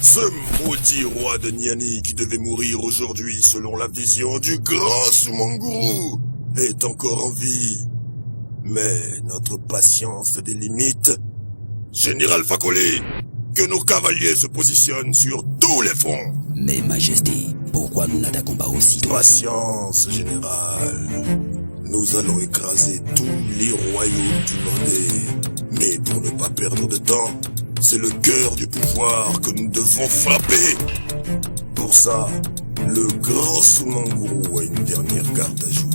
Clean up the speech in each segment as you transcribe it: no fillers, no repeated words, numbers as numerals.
Ce maudit roi de Nyani qui devait mourir aujourd'hui selon la vision du grand Soumanguru est encore en vie. Mais notre patience a des limites. Général Fakoli, que nos cavaliers se positionnent sur tous les fronts. Mais Majesté, pourquoi nous n'attaquons pas aussi? Patience, général. Nous allons écraser tous les royaumes du monde. Mais pour ne pas perdre de temps, c'est le cœur du pouvoir que nous devons frapper. Pour ça, le grand Soumanguru a une dernière carte à jouer.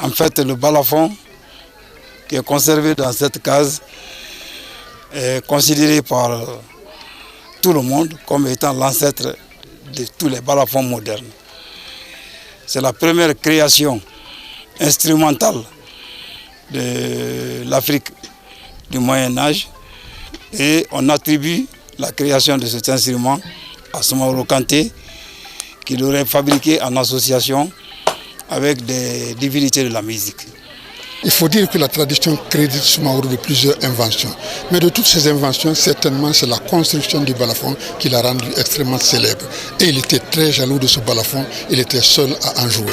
En fait, le balafon qui est conservé dans cette case est considéré par tout le monde comme étant l'ancêtre de tous les balafons modernes. C'est la première création instrumentale de l'Afrique du Moyen-Âge et on attribue la création de cet instrument à Soumaoro Kanté qui l'aurait fabriqué en association avec des divinités de la musique. Il faut dire que la tradition crédite Soumaoro de plusieurs inventions. Mais de toutes ces inventions, certainement c'est la construction du balafon qui l'a rendu extrêmement célèbre. Et il était très jaloux de ce balafon, il était seul à en jouer.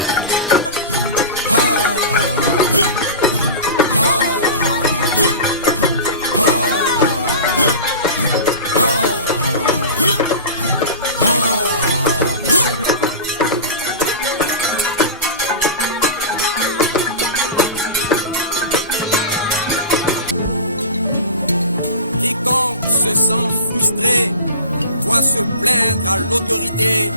Se sent frustré, doit se plaindre à l'autorité,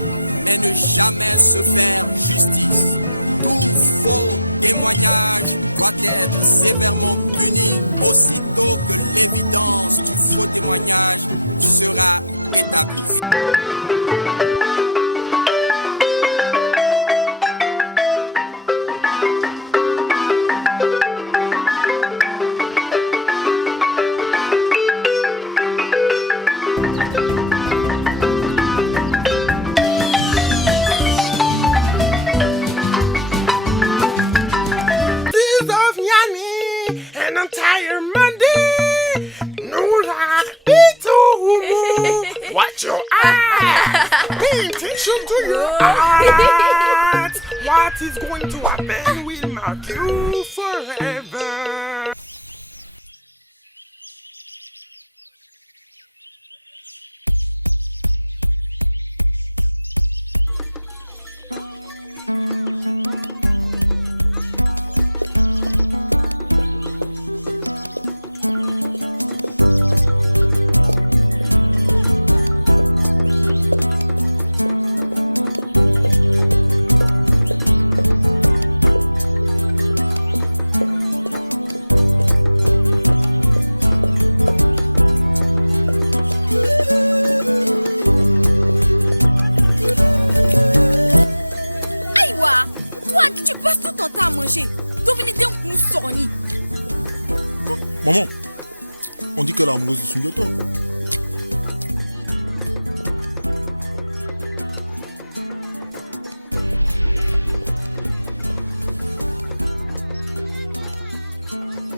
mais ne jamais se faire justice. Tout faux témoignage doit être sévèrement puni aussitôt que l'évidence du faux témoignage sera établie. Watch your eyes! Pay attention to your eyes! What is going to happen will mark you forever! Tu passes tout ton temps à manger. Maman, on dit qu'elle est amoureuse de Sundiata.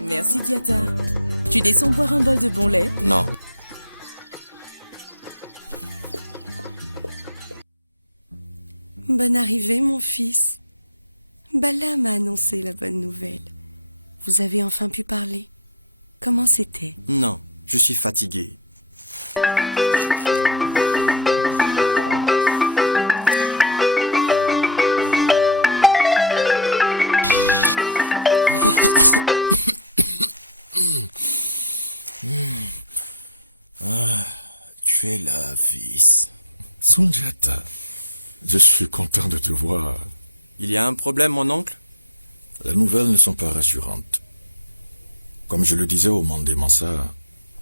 Merci Diata. Tu descends boire un bol de bon lait? Non. Bonne arrivée mon fils. Bala m'a annoncé la bonne nouvelle. Vous avez enfin pu parler. Comment c'était? Non, je suis fatigué. Tu es là, fils. Sundiata, je suis content de te voir. Il y a un problème, mon oncle? Les nouvelles ne sont pas rassurantes. Comme je le disais au Mandé Mansa,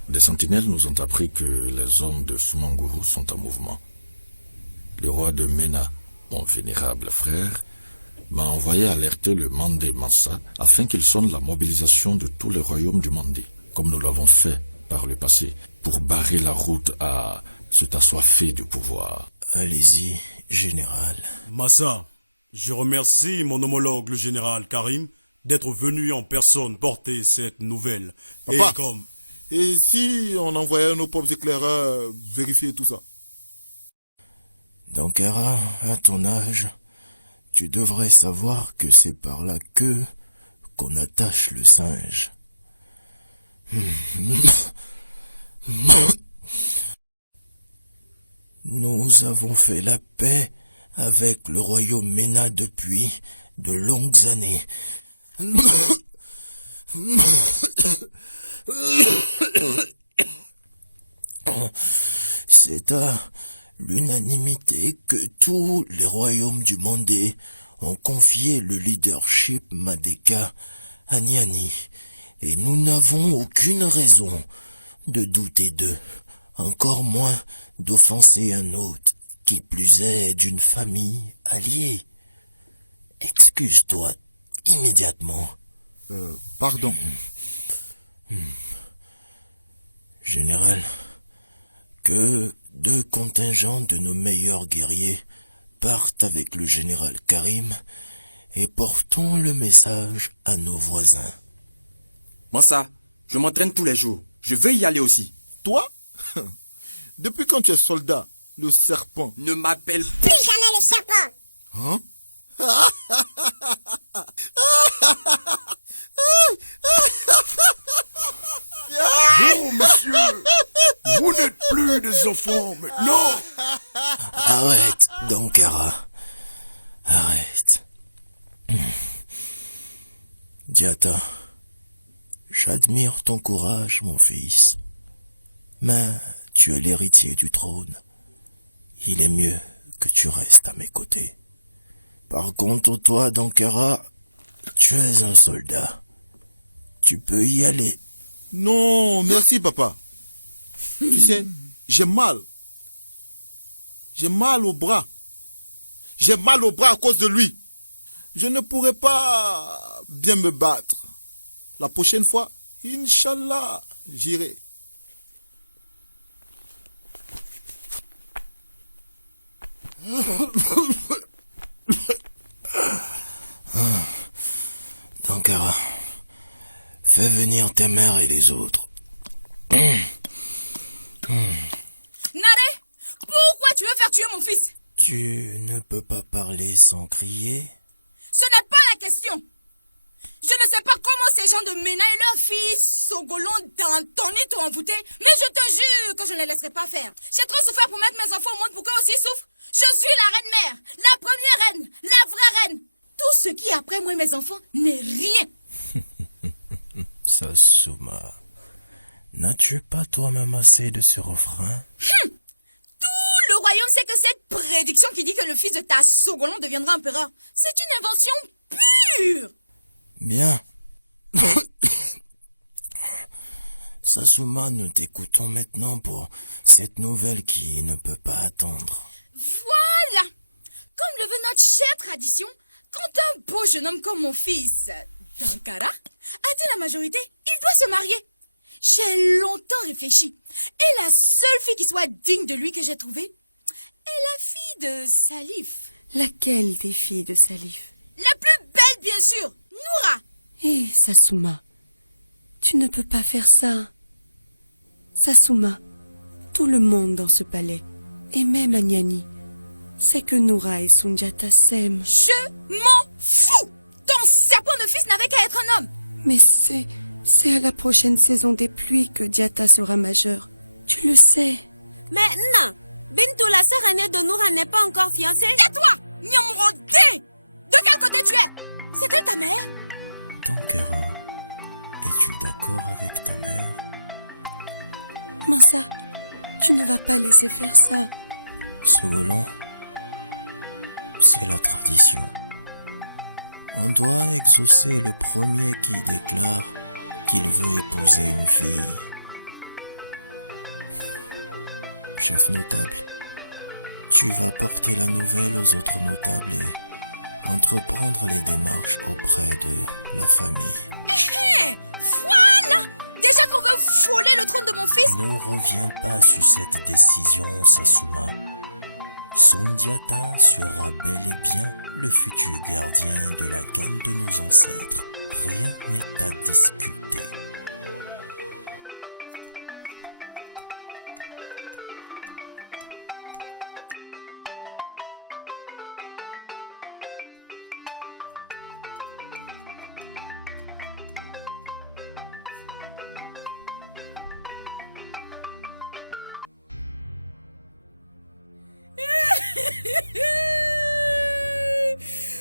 des sentinelles nous ont appris que les hommes de Soumanguru sont en mouvement. Le roi de Mena, mon vénérable frère, m'a envoyé alerter le Mandé Mansa afin qu'il sonne la mobilisation de tous les royaumes du Mandé, comme nous l'avons fait par le passé pour barrer la route à cet assoiffé de pouvoir. Allez-y, général. Massa, je remercie mon homologue le général Karim d'être venu en personne porter cette nouvelle. Papa, et si on envoyait nos propres éclaireurs vérifier tout ça? Dankara, à ton âge, tu devrais savoir que c'est par la queue qu'on attache le singe. Nous avons fait la paix avec le royaume Mena depuis de longues années. C'est à l'unanimité que tous les royaumes du monde ont confié le leadership Madeka à Niani, et nous n'avons aucune raison de douter d'eux, encore moins d'offenser un hôte, qui plus est d'une famille alliée. Excuse-toi immédiatement. Pardon. Général, que 2 contingents de nos meilleurs guerriers partent avec le général Karim et portons le message à nos voisins. Massa, je m'entraîne tous les jours. Je veux y aller aussi. Toi? Depuis quand tu es soldat, le serpent? Ne m'appelle plus jamais le serpent. Hein? Bon, monsieur, vous n'êtes plus des enfants maintenant. Arrête, Dankara. Arrête. Diata, j'admire ton courage, mon fils. Mais tu es l'héritier du trône. Il est mieux que tu restes à mes côtés. Par contre, toi, Dankara, tu es un soldat. Tu peux y aller. Non, merci, papa. Tu sais, j'ai mal. J'ai mal au bras. J'ai mal au bras à cause de lui. Je ne pourrai pas bien me battre. La prochaine fois, Inch'Allah, j'irai. Dankara, fais venir tes mères et les autres. Nare, pourquoi tu veux faire tuer mon fils? Tu ne peux pas parler sans crier. Ce n'est pas la question. Je ne sais pas comment ces gens de Mena et leur fils Sogolon d'Antoni t'ont envoûté, mais je te jure que je ne les laisserai pas faire. J'ai trop souffert pour mettre mes enfants au monde pour qu'eux aussi souffrent. Je suis la reine-mère, la première reine, la vraie reine. Tout ce qui est après moi et mes enfants n'est rien. Sasuma, n'as-tu pas toi-même assez de ce refrain? Tout le royaume sait que cette prédiction qui dit que le fils de ta Sogolon deviendra empereur, c'est une invention pure. Bien. Sasuma, nous t'écoutons maintenant pour cette nouvelle qui ne peut pas attendre. Voilà. Comme le veut notre chère tradition, quand un beau jeune homme comme mon fils, Dankara, atteint la majorité, il doit se marier. J'ai longtemps réfléchi. Et la seule fille qui soit digne de lui que j'ai trouvée est la fille de Salif. Laquelle des filles de Salif? La plus belle, bien sûr, Noura. Hé, Sasuma, tu ne peux pas faire ça. Sasuma, tout le monde dans ce palais, et même Agnani, sait que Noura et Sundiata s'aiment. Je m'en fous. Ton serpent de fils n'avait qu'à être un homme. Mais c'est à la prochaine saison des pluies que Diata sera majeure. Tu le sais. Mais non, Bintou, la sœur aînée de Noura, n'est pas encore fiancée. Tais-toi, Nyamrodé. De quel côté tu es? C'est-elle ta mère? Dankara, es-tu d'accord avec ta mère? Mansa, tu ne vas pas laisser faire ça. Sogolon, c'est la tradition. On doit exaucer le premier qui déclare qu'il veut épouser une fille. Chef notable, tu vas porter la nouvelle aux autres notables et entreprendre les démarches auprès de la famille. Voilà. Déjà qu'on veut fouler voler le trône de mon fils? Ne reviens pas sur cette décision, Sassouma. Sundiata sera bel et bien le futur gardien de la gamme de nos ancêtres. Rien n'est à discuter.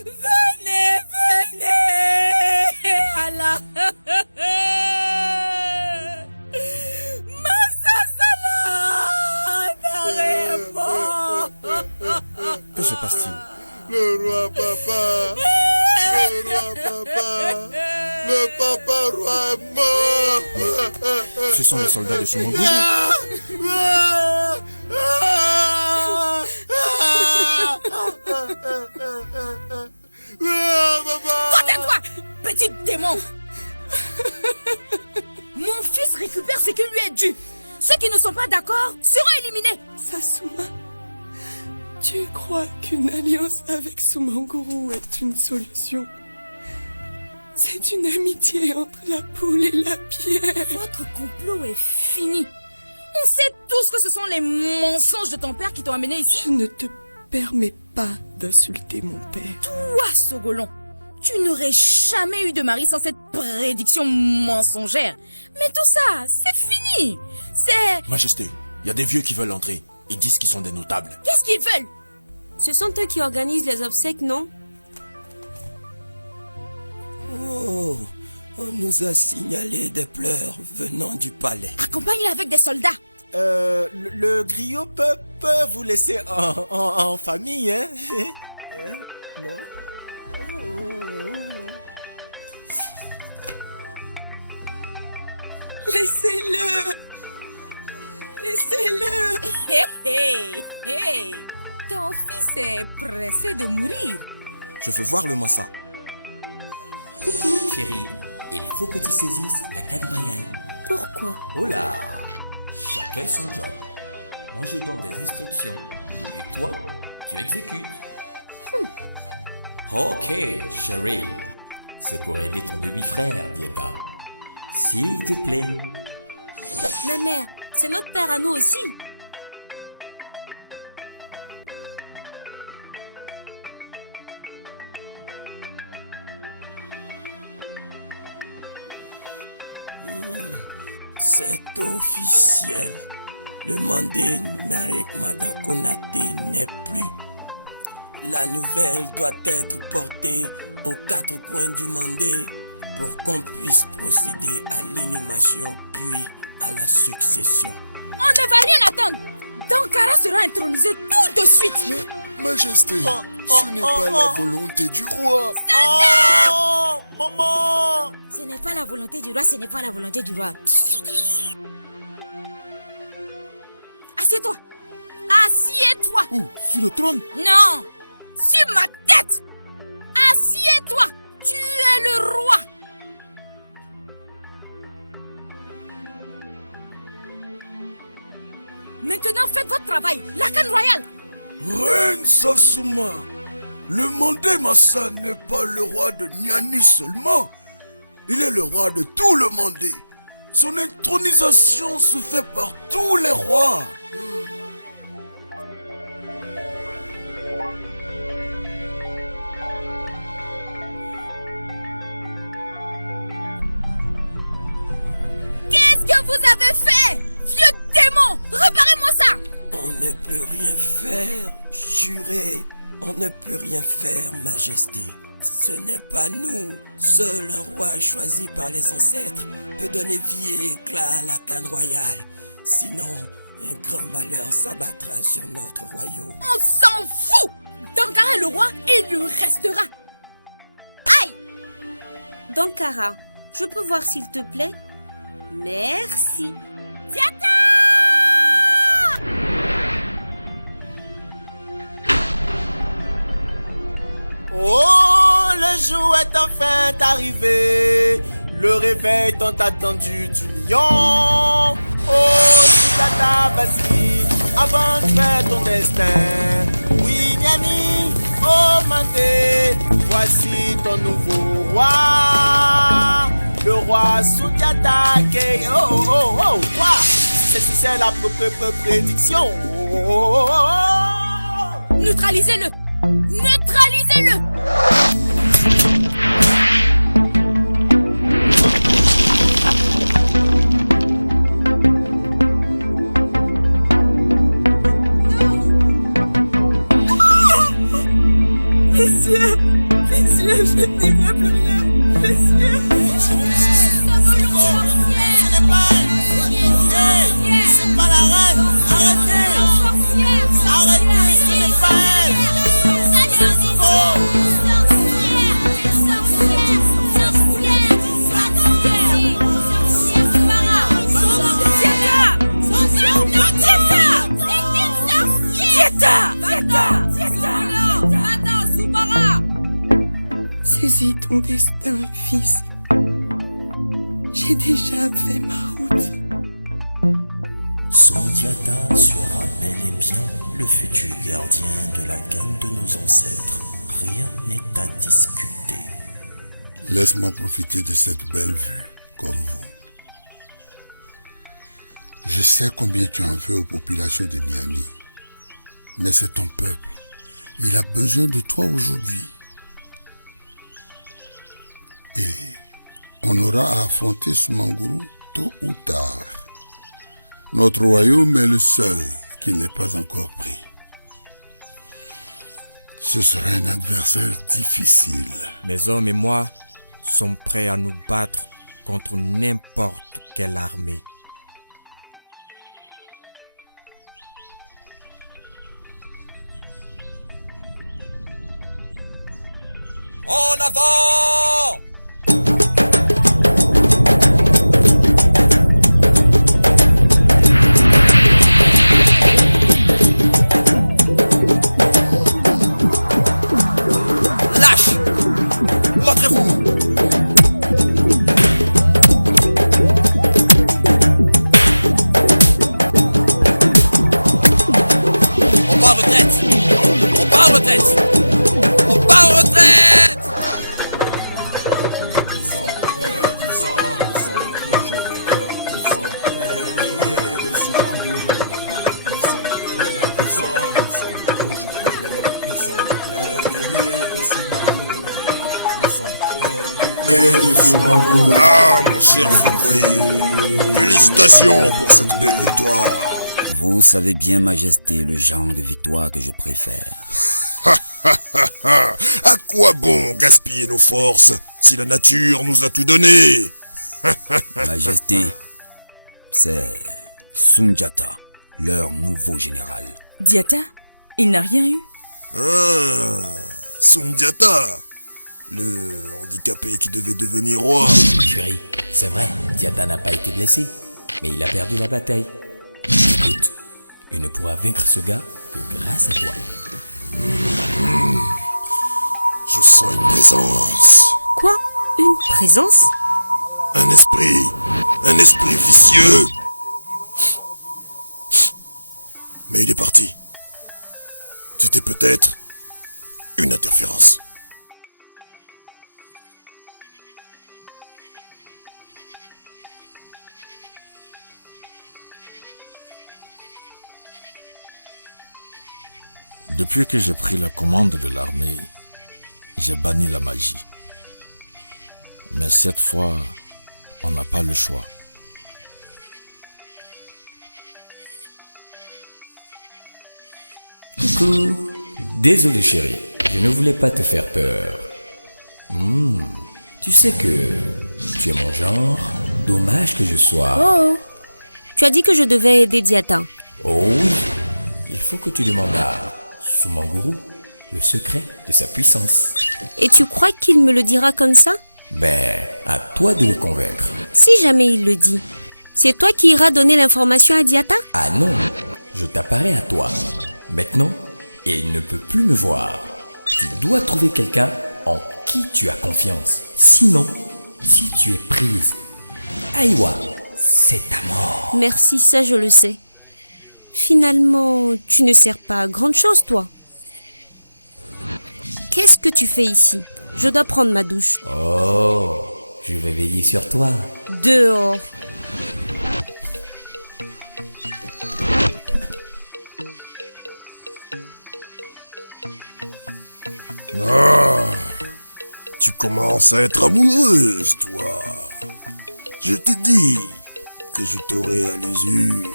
Venez, venez! Allah! Que se passe-t-il? Le roi papa! Le roi papa! Le papa roi est mort! Ce sont les soldats de Sumongourou. Tais-toi, petit démon! Mon fils récupère ce qui lui est dû. Ceux qui ne sont pas d'accord seront éliminés. Sassouma, tu crois qu'une alliance avec Sumongourou est une solution? C'est une amitié entre la poule et la pierre. Votre complot est fini. On sait tous que ce sont les mensonges de ton père qui t'ont amené ici. Je ne te permets pas d'insulter mon père. Toi, Sogolon, tu n'aurais jamais eu de mari sans cette prédiction mensongère. Mais tout ça, c'est fini. C'est... Majesté, il y a des vieux qui veulent entrer. Ils disent qu'ils sont des notables. Qu'est-ce qu'ils veulent? Ce sont eux qui organisent les obsèques, non? Oh, on nous a signalé des pleurs venant du palais. Accompagne-les avec des soldats. Le griot peut vous laisser en famille, hein? Non? Laissez-le! Laissez-le! Hey! Ton fils est pressé de mourir. Je veux voir le Massa. Chérie, il faut que tu saisisses la canne royale. Pourquoi? Oh là! Chacun son job. Moi je donne des instructions. Et toi, tu exécutes. Ok, chérie. C'est pour aider ton demi-frère, Dieta. S'il te plaît. Mais mère, c'est notre père à nous aussi. C'est officiel. Le Mandé Narek Madame Konaté n'est plus. La nouvelle doit être portée aux quatre coins du Mandé pour qu'on puisse procéder à l'inhumation puis à la succession. On ne va rien attendre. Dankara sera intronisé tout de suite. Mais, Majesté, ce n'est pas la volonté du roi. Oh, maman! Ce n'est pas la volonté du roi, ce n'est pas la volonté du roi. Assieds-toi. Assieds-toi. Où? Sur le trône? Non. Sur ma tête. Assieds-toi. Tu es le roi. Maintenant, faites votre travail. La canne royale. Reine Sassouma, le Mandé Massa n'est pas le roi de Nyani seulement. Il est le roi de tout le Mandé. Son intronisation se fait par tous les rois. Qu'est-ce que vous avez fait? Vieux démon, réparez-moi ça. On ne peut rien faire, juré. On ne peut rien faire, Majesté. Ce n'est pas nous. Seul un roi choisi par les ancêtres peut donner vie et éclat à la canne royale. Sinon, un grand malheur s'abattra sur notre royaume. On s'en fout. Dankara est le roi et il le restera. Aïe. Dankara, je peux voir s'il te plaît? Merci. Dieta! Oh, le jour est enfin arrivé. le réveil tant attendu du lion. Oh, Sundiata, vas-y, avance vers ton destin. Oui, Niani, oh Mandé, voici ton nouveau roi. Le roi Sundiata, oh, quoi? C'est la prédiction. Neutralisez-le! Neutralisez-le! Messieurs, messieurs, je n'y vois plus rien. Messieurs. C'est pas la reine. Arrêtez. Arrêtez, ce n'est pas elle. Saisis ton destin, fils. J'ai déjà fait ma route. Sundiata sera bel et bien le futur gardien de la gamme de nos ancêtres. Rien n'est à discuter. Laisse-moi profiter de cette belle vue, comme vous. Je sais combien tu en veux aux populations de Niani. Mais c'est ton peuple. Il a besoin de toi aujourd'hui. Et on aura à affronter Soumanguru tôt ou tard. Notre royaume est le seul qui n'est pas encore pris. Ce sera un adversaire difficile. Mes hommes et moi sommes prêts à nous battre contre n'importe quelle armée. En avant! Lâche! Montrez-vous! On part en retraite! On part en retraite! On part en retraite! Ah, mon cher Foukouli, félicitations pour cette belle victoire. Vous savez bien, Majesté, le genre de victoire que je préfère. À quoi bon gaspiller nos forces si la nature nous a tout donné? Majesté, c'est Sundiata, leur nouveau général. Diata? Il n'a rien eu? Ah, Sundiata, le handicapé qui devait devenir roi. Chérie, c'est vrai, Diata n'a pas été blessé, mais il a perdu la bataille. Écoute, il ne pourra vaincre ce gars que grâce à toi. Je sens une présence. Quoi? Une présence? Un esprit vicieux. Mais il est parti. C'était peut-être une interférence. Depuis que j'ai pris la commande de l'armée, j'ai banni la magie. Mais cette fois, on n'a pas le choix. Coucou. Désolé chérie, je ne voulais pas te faire peur. Tu sais que tu es mon genre. Dommage que je sois... Oh, tu as dit que je devais aider Diata. Oh oui, il faut que tu demandes à Soumanguru le secret de sa puissance. Et tu crois qu'il me le dira comme ça? Ben, à toi de le convaincre. Si jamais il le dit, c'est toi qui iras donner l'information à Diata? Ah non, je t'apparais à toi. Maintenant, il ne peut plus me voir. Tu dois trouver quelqu'un en qui tu as confiance. Sinon, Si tu es prise, Aïwa, c'est ta mort. Merci, ça je le sais. Finalement, tu ne sers pas à grande chose, toi. Qu'est-ce que tu fais ici? Je dois prendre ma douche. Oh, je vais veiller sur toi. Dehors. Ah, tu commences à être amoureuse, toi. Je t'ai dit que je t'aurais à l'usure.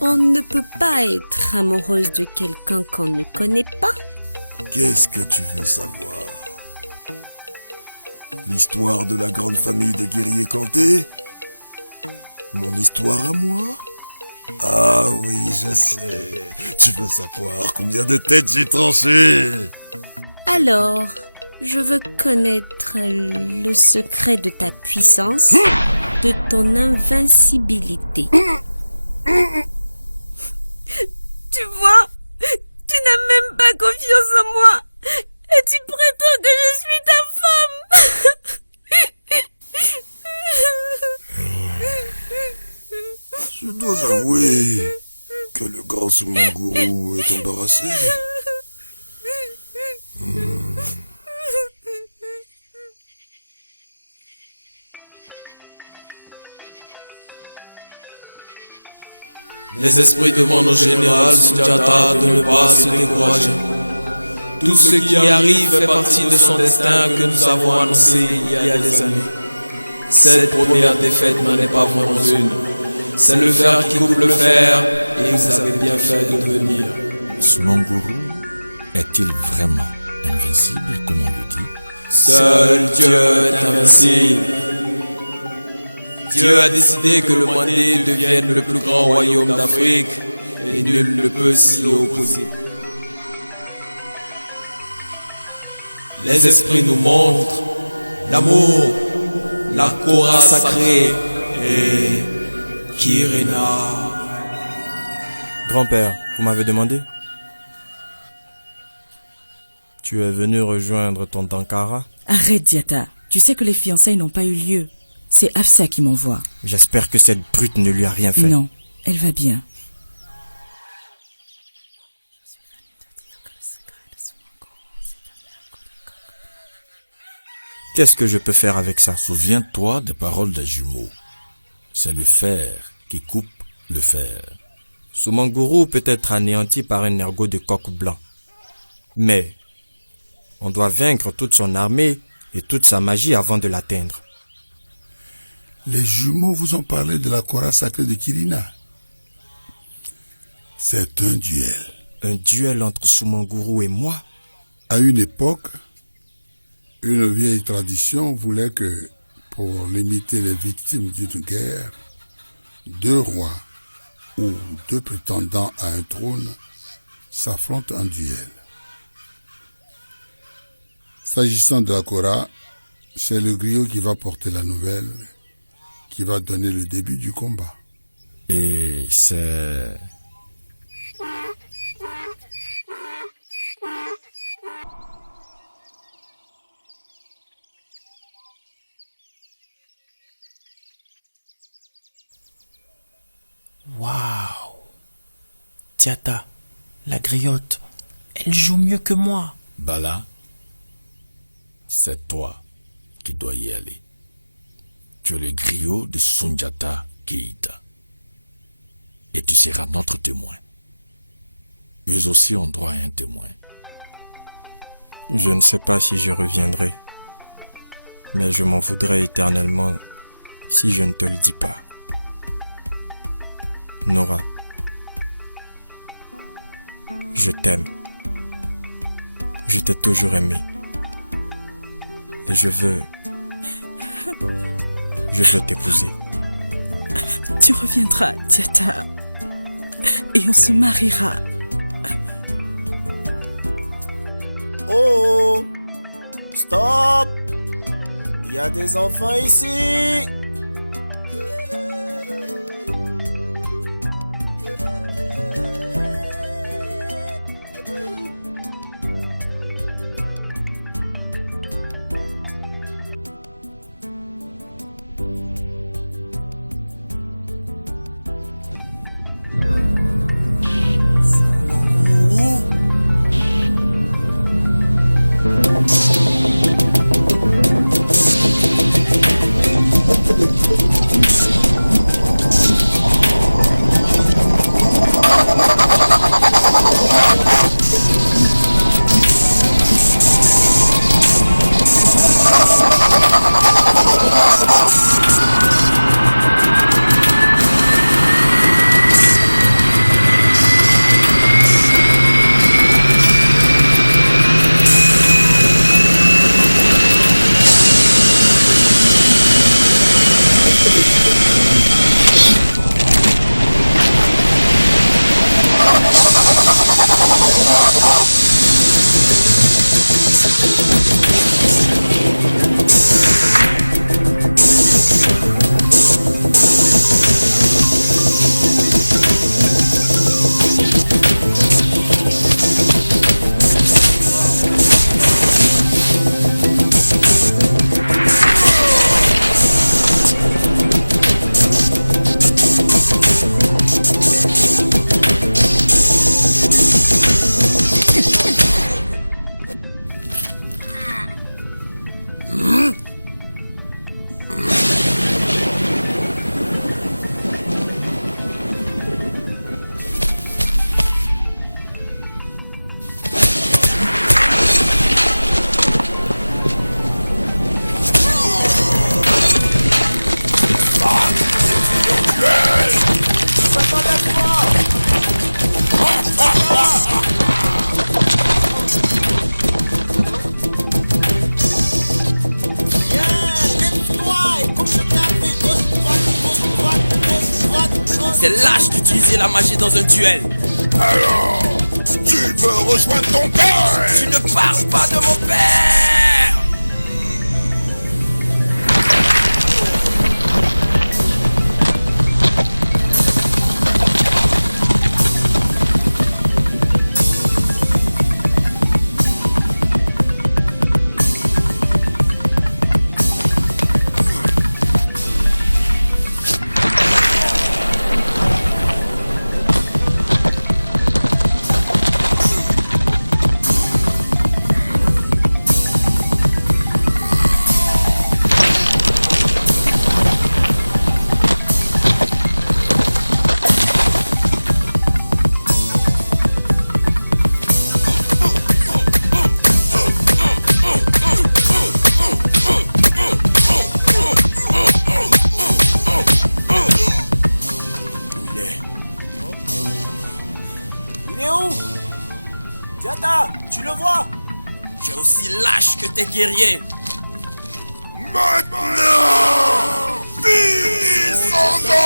On ne peut pas être amoureuse de quelqu'un qu'on ne connaît pas. Qu'est-ce que tu veux savoir? L'histoire de la grande famille de guerriers Kanté? Mon histoire à moi? Ah oui, je sais. Tu veux savoir combien de têtes j'ai tranchées? Alors, je veux connaître le secret de ta puissance, de ton invincibilité. Tu vois, tu n'as même pas confiance en moi et tu prétends que je suis ta femme. Je dois avouer que le grand Soumanguru est embarrassé. Les esprits demandent au général Sundiata de ne pas se décourager. Tout ce qui arrive fait partie de son destin que nous avons annoncé il y a des années. Cette première défaite n'en est pas vraiment une. C'est le fer qui coupe le fer et vous avez bien fait de venir. Soumanguru est-il vraiment invincible comme on le dit? Seul Dieu est invincible. Dieu a décidé que le Mandé devienne le plus grand royaume d'Afrique et nul ne peut s'y opposer. Les esprits nous montrent l'amour, la Kora sacrée et Kirena. Grand-père, vous m'avez demandé? Tu es venu rejoindre ton Dankara? Arrête, Diata. Tu sais que les fiançailles n'ont pas eu lieu. C'est Afsa qui m'envoie. J'espère que cette brute ne lui a rien fait. Non, elle va bien. Qu'est-ce que je peux faire avec ça? Souviens-toi des paroles des jumeaux. C'est le fer qui coupe le fer. Soumanguru peut être anéanti par un ergot de coq blanc. Mais on doit vaincre toute son armée et toute sa magie avant de l'atteindre. Les jumeaux vous ont parlé de la Kora sacrée de Kirina. C'est un duel. Un duel entre Soumanguru et moi? À une époque, une vieille tradition voulait que, pour limiter les victimes d'une guerre, 2 rois ou 2 prétendants à un trône s'affrontent en duel. S'agissant de la Kora, c'est le griot qui va porter la nouvelle, qui va donner le début du combat. Et c'est... Waouh! Diata, la griotte, elle joue mieux que moi. Bala, c'est toi qui dois y aller. Tu es le griot de Sundiata Keita. Et tu seras notre témoin. Eux aussi ont droit à un témoin. Je ne sais pas si je reviendrai, mais je m'en voudrais éternellement si je ne te le dis pas. Nora, je t'aime. Je t'ai toujours aimé. Et je veux t'épouser. Tu reviendras, Diata. Et on se mariera. Oh! Stop! Il y a des enfants ici! C'est lâche d'utiliser la magie dans un duel. Alors, tu veux rejoindre ton père? Tu ne parles pas de mon père. Tu le vois? Tu es aussi lâche que tes guerriers. Maintenant, finissons-en.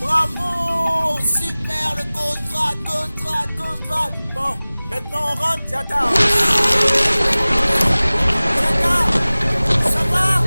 Bravo! Super le gauche-droite. Bon, maintenant on rentre, Diata. Diata, ça va?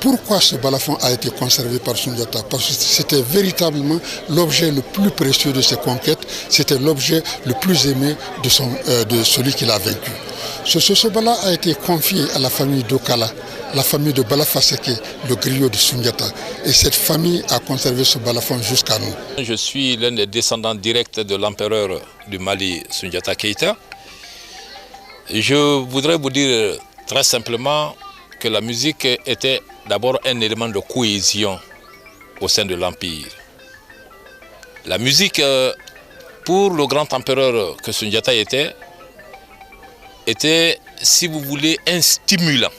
Pourquoi ce balafon a été conservé par Sundiata? Parce que c'était véritablement l'objet le plus précieux de ses conquêtes, c'était l'objet le plus aimé de celui qu'il a vaincu. Ce bala a été confié à la famille d'Okala, la famille de Balafaseke, le griot de Sundiata. Et cette famille a conservé ce balafon jusqu'à nous. Je suis l'un des descendants directs de l'empereur du Mali, Sundiata Keïta. Je voudrais vous dire Très simplement que la musique était d'abord un élément de cohésion au sein de l'Empire. La musique, pour le grand empereur que Sundiata était, si vous voulez, un stimulant.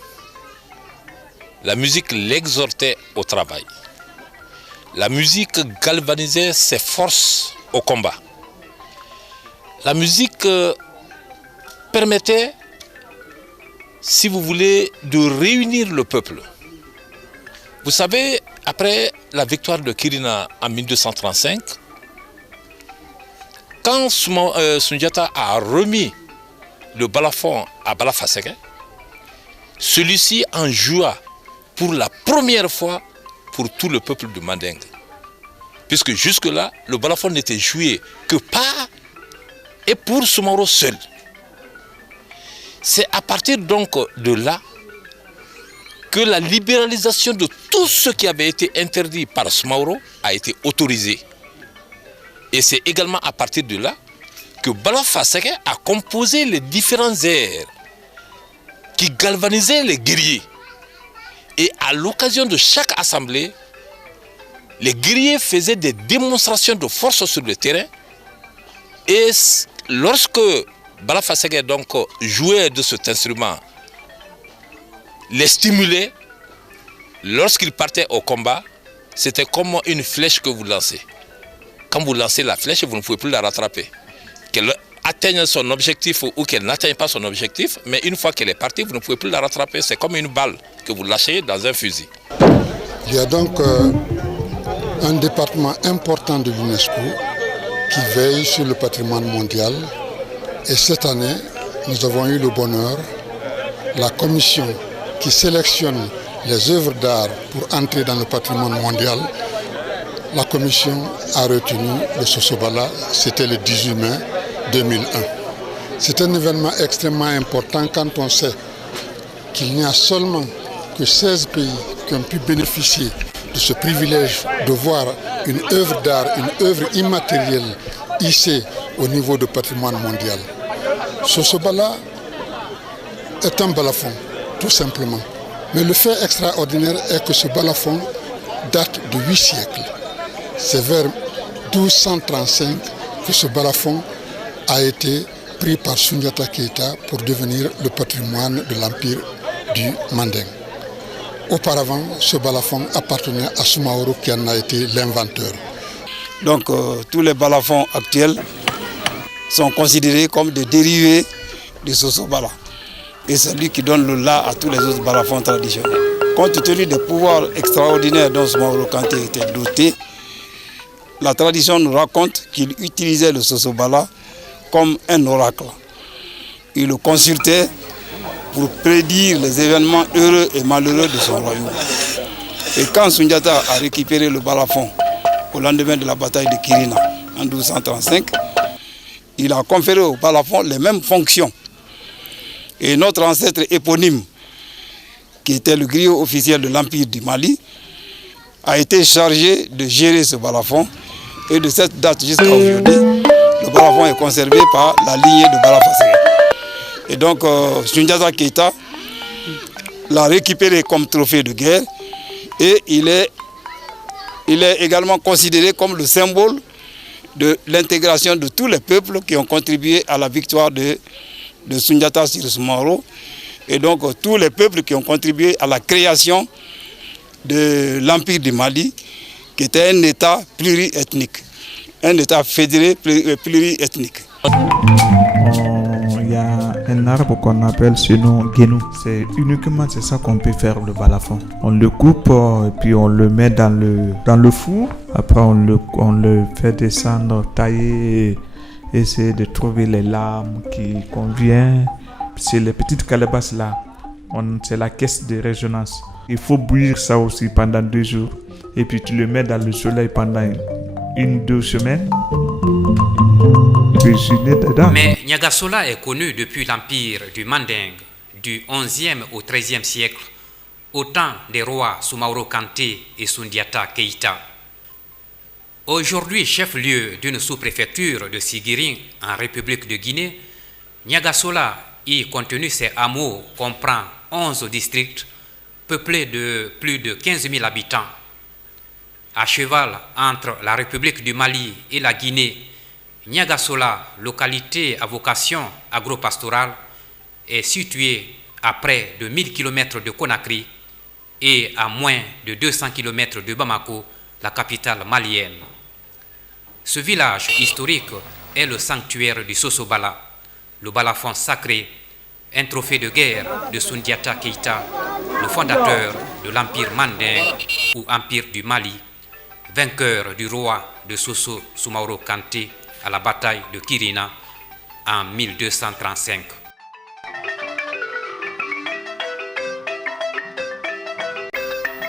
La musique l'exhortait au travail. La musique galvanisait ses forces au combat. La musique permettait, si vous voulez, de réunir le peuple. Vous savez, après la victoire de Kirina en 1235, quand Sundiata a remis le balafon à Bala Faseke, celui-ci en joua pour la première fois pour tout le peuple de Mandingue. Puisque jusque-là, le balafon n'était joué que par et pour Soumaoro seul. C'est à partir donc de là que la libéralisation de tout ce qui avait été interdit par Soumaoro a été autorisée. Et c'est également à partir de là que Bala Faseke a composé les différents airs qui galvanisaient les guerriers. Et à l'occasion de chaque assemblée, les guerriers faisaient des démonstrations de force sur le terrain. Et lorsque Bala Faseke donc jouait de cet instrument, les stimulait, lorsqu'il partait au combat, c'était comme une flèche que vous lancez. Quand vous lancez la flèche, vous ne pouvez plus la rattraper. Qu'elle atteigne son objectif ou qu'elle n'atteigne pas son objectif, mais une fois qu'elle est partie, vous ne pouvez plus la rattraper. C'est comme une balle que vous lâchez dans un fusil. Il y a donc un département important de l'UNESCO qui veille sur le patrimoine mondial. Et cette année, nous avons eu le bonheur, la commission qui sélectionne les œuvres d'art pour entrer dans le patrimoine mondial, la commission a retenu le Sosobala, c'était le 18 mai 2001. C'est un événement extrêmement important quand on sait qu'il n'y a seulement que 16 pays qui ont pu bénéficier de ce privilège de voir une œuvre d'art, une œuvre immatérielle hissée au niveau du patrimoine mondial. Sosobala est un balafon, tout simplement. Mais le fait extraordinaire est que ce balafon date de 8 siècles. C'est vers 1235 que ce balafon a été pris par Sundiata Keita pour devenir le patrimoine de l'empire du Manding. Auparavant, ce balafon appartenait à Soumaoro qui en a été l'inventeur. Donc tous les balafons actuels sont considérés comme des dérivés du Sosobala. Et c'est lui qui donne le la à tous les autres balafons traditionnels. Compte tenu des pouvoirs extraordinaires dont Soumaoro Kanté était doté, la tradition nous raconte qu'il utilisait le Sosobala comme un oracle. Il le consultait pour prédire les événements heureux et malheureux de son royaume. Et quand Sundiata a récupéré le balafon au lendemain de la bataille de Kirina en 1235, il a conféré au balafon les mêmes fonctions. Et notre ancêtre éponyme, qui était le griot officiel de l'Empire du Mali, a été chargé de gérer ce balafon. Et de cette date jusqu'à aujourd'hui, le balafon est conservé par la lignée de Bala Faseke. Et donc, Sundiata Keita l'a récupéré comme trophée de guerre et il est également considéré comme le symbole de l'intégration de tous les peuples qui ont contribué à la victoire de Sundiata sur Soumaoro. Et donc, tous les peuples qui ont contribué à la création de l'Empire du Mali, qui était un État pluriethnique, un État fédéré pluriethnique. Il y a un arbre qu'on appelle sinon guénou. C'est uniquement ça qu'on peut faire le balafon. On le coupe et puis on le met dans le four. Après on le fait descendre, tailler, essayer de trouver les lames qui conviennent. C'est les petites calebasses là. C'est la caisse de résonance. Il faut bouillir ça aussi pendant 2 jours. Et puis tu le mets dans le soleil pendant 1-2 semaines. Mais Niagasola est connu depuis l'empire du Manding du 11e au 13e siècle, au temps des rois Soumaoro Kanté et Sundiata Keita. Aujourd'hui chef-lieu d'une sous-préfecture de Sigiring en République de Guinée, Niagasola, y compte tenu ses hameaux, comprend 11 districts peuplés de plus de 15 000 habitants. À cheval entre la République du Mali et la Guinée, Niagasola, localité à vocation agro-pastorale, est située à près de 1000 km de Conakry et à moins de 200 km de Bamako, la capitale malienne. Ce village historique est le sanctuaire du Sosobala, le balafon sacré, un trophée de guerre de Soundiata Keïta, le fondateur de l'Empire mandingue ou Empire du Mali, vainqueur du roi de Soso Soumaoro Kanté à la bataille de Kirina en 1235.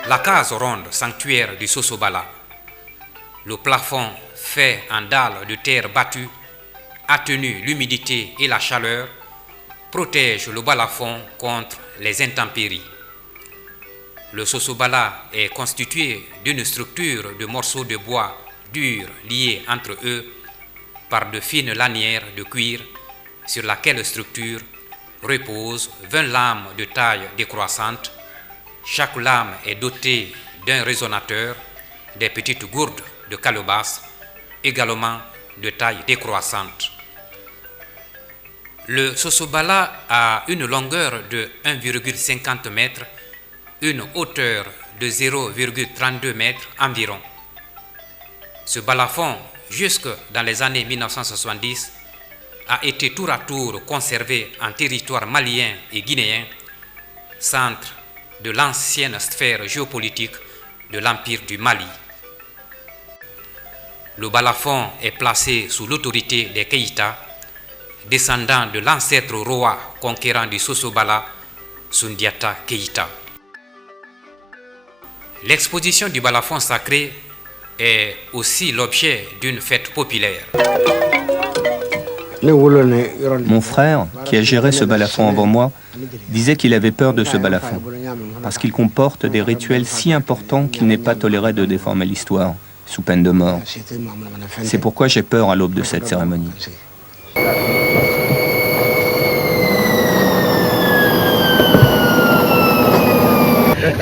La case ronde sanctuaire du Sosobala, le plafond fait en dalles de terre battue, atténue l'humidité et la chaleur, protège le balafon contre les intempéries. Le Sosobala est constitué d'une structure de morceaux de bois durs liés entre eux par de fines lanières de cuir sur laquelle structure reposent 20 lames de taille décroissante. Chaque lame est dotée d'un résonateur, des petites gourdes de calebasse, également de taille décroissante. Le Sosobala a une longueur de 1,50 m, une hauteur de 0,32 m environ. Ce balafon, jusque dans les années 1970, a été tour à tour conservé en territoire malien et guinéen, centre de l'ancienne sphère géopolitique de l'Empire du Mali. Le balafon est placé sous l'autorité des Keïta, descendants de l'ancêtre roi conquérant du Sosobala, Soundiata Keïta. L'exposition du balafon sacré est aussi l'objet d'une fête populaire. Mon frère, qui a géré ce balafon avant moi, disait qu'il avait peur de ce balafon, parce qu'il comporte des rituels si importants qu'il n'est pas toléré de déformer l'histoire, sous peine de mort. C'est pourquoi j'ai peur à l'aube de cette cérémonie.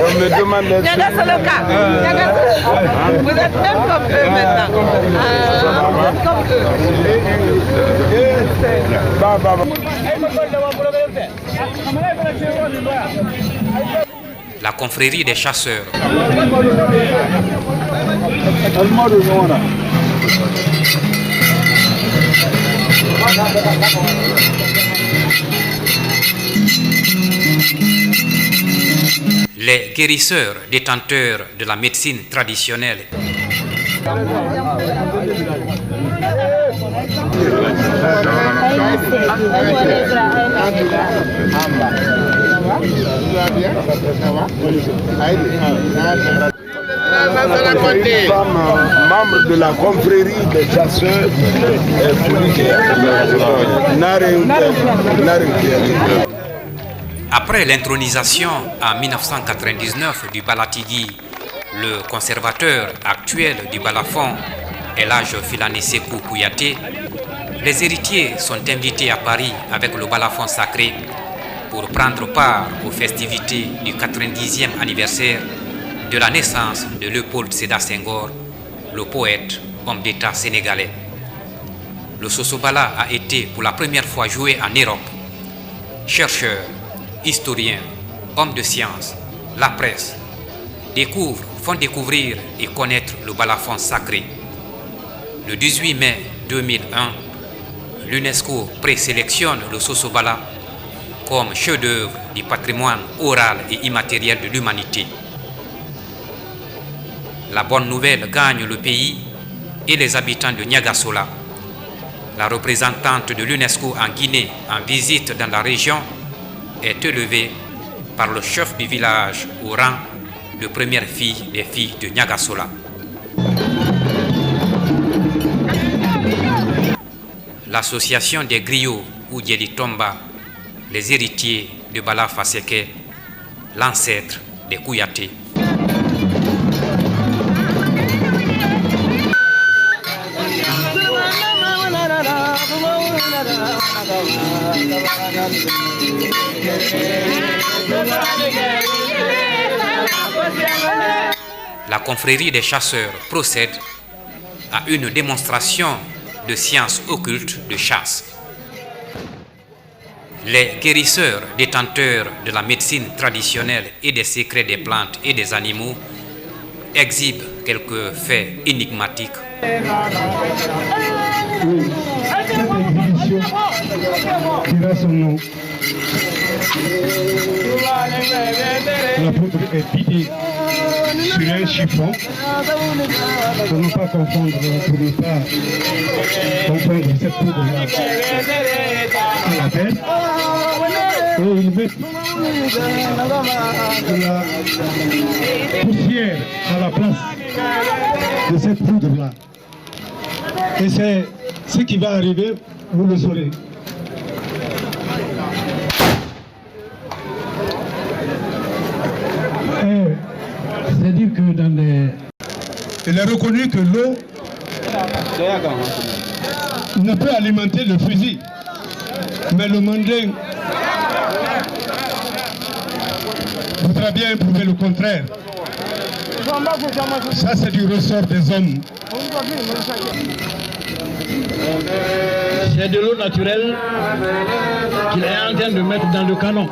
On me demande de... Vous êtes même comme eux maintenant. Vous êtes comme eux. La confrérie des chasseurs. Les guérisseurs détenteurs de la médecine traditionnelle. Membre de la confrérie des chasseurs. Après l'intronisation en 1999 du Balatigui, le conservateur actuel du balafon, Elhadj Filani Sékou Kouyaté, les héritiers sont invités à Paris avec le balafon sacré pour prendre part aux festivités du 90e anniversaire de la naissance de Léopold Sédar Senghor, le poète, homme d'État sénégalais. Le Sosobala a été pour la première fois joué en Europe. Chercheurs, historiens, hommes de science, la presse font découvrir et connaître le balafon sacré. Le 18 mai 2001, l'UNESCO présélectionne le Sosobala comme chef-d'œuvre du patrimoine oral et immatériel de l'humanité. La bonne nouvelle gagne le pays et les habitants de Niagasola. La représentante de l'UNESCO en Guinée en visite dans la région est élevée par le chef du village au rang de première fille des filles de Niagasola. L'association des griots ou Tomba, les héritiers de Bala Faseke, l'ancêtre des Kouyaté. La confrérie des chasseurs procède à une démonstration de sciences occultes de chasse. Les guérisseurs, détenteurs de la médecine traditionnelle et des secrets des plantes et des animaux exhibent quelques faits énigmatiques. Cette exhibition dira son nom. La poudre est bidée sur un chiffon pour ne pas confondre cette poudre-là à la tête. Et ils mettent de la poussière à la place de cette poudre-là. Et c'est ce qui va arriver, vous le saurez. C'est-à-dire que dans les... Il est reconnu que l'eau ne peut alimenter le fusil. Mais le manding voudra bien prouver le contraire. Ça, c'est du ressort des hommes. C'est de l'eau naturelle qu'il est en train de mettre dans le canon.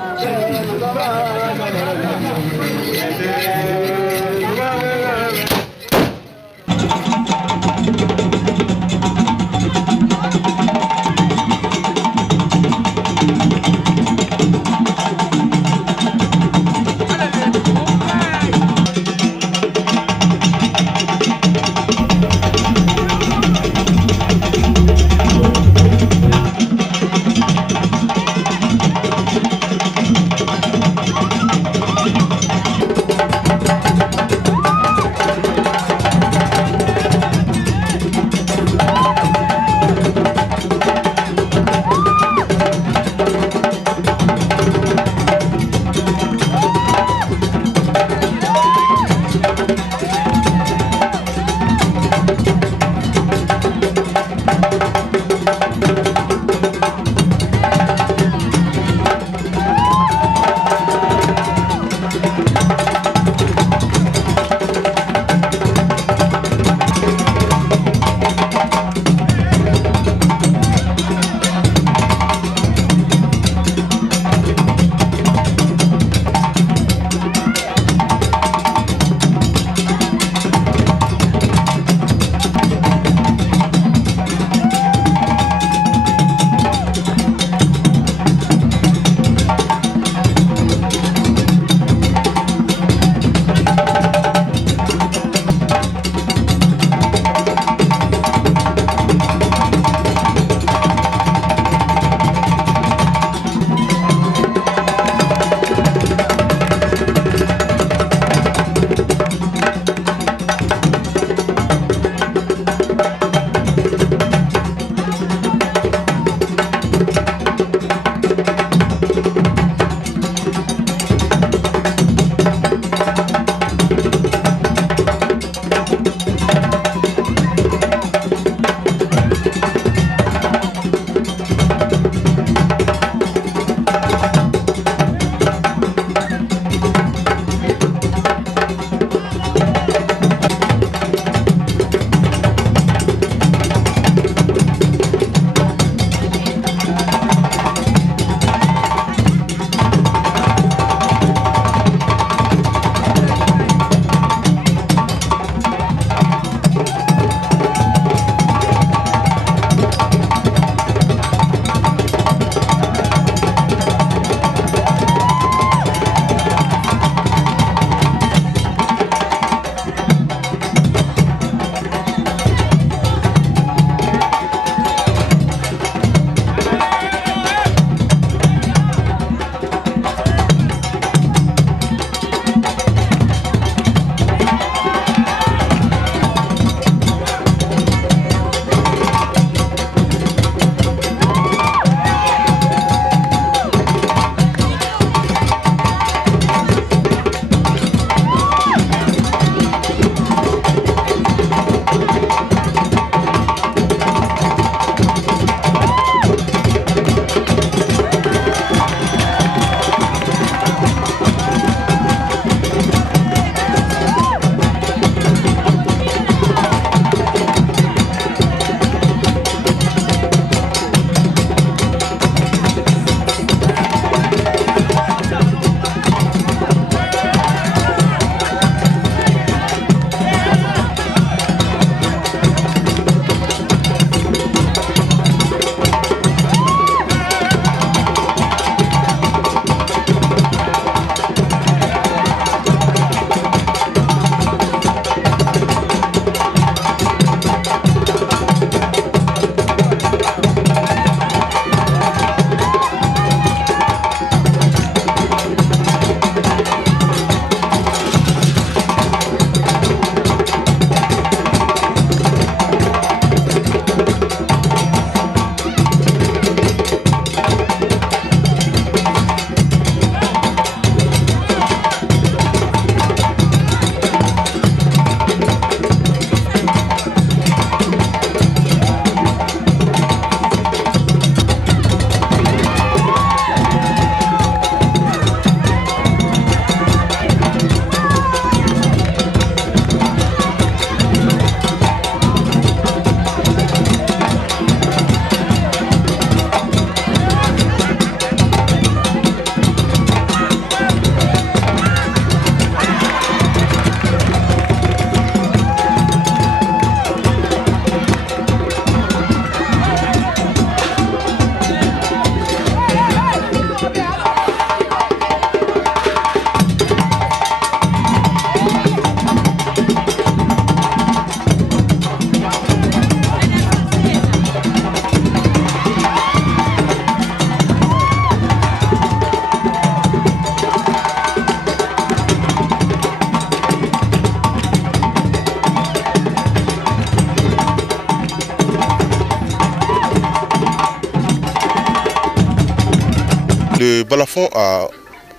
balafon a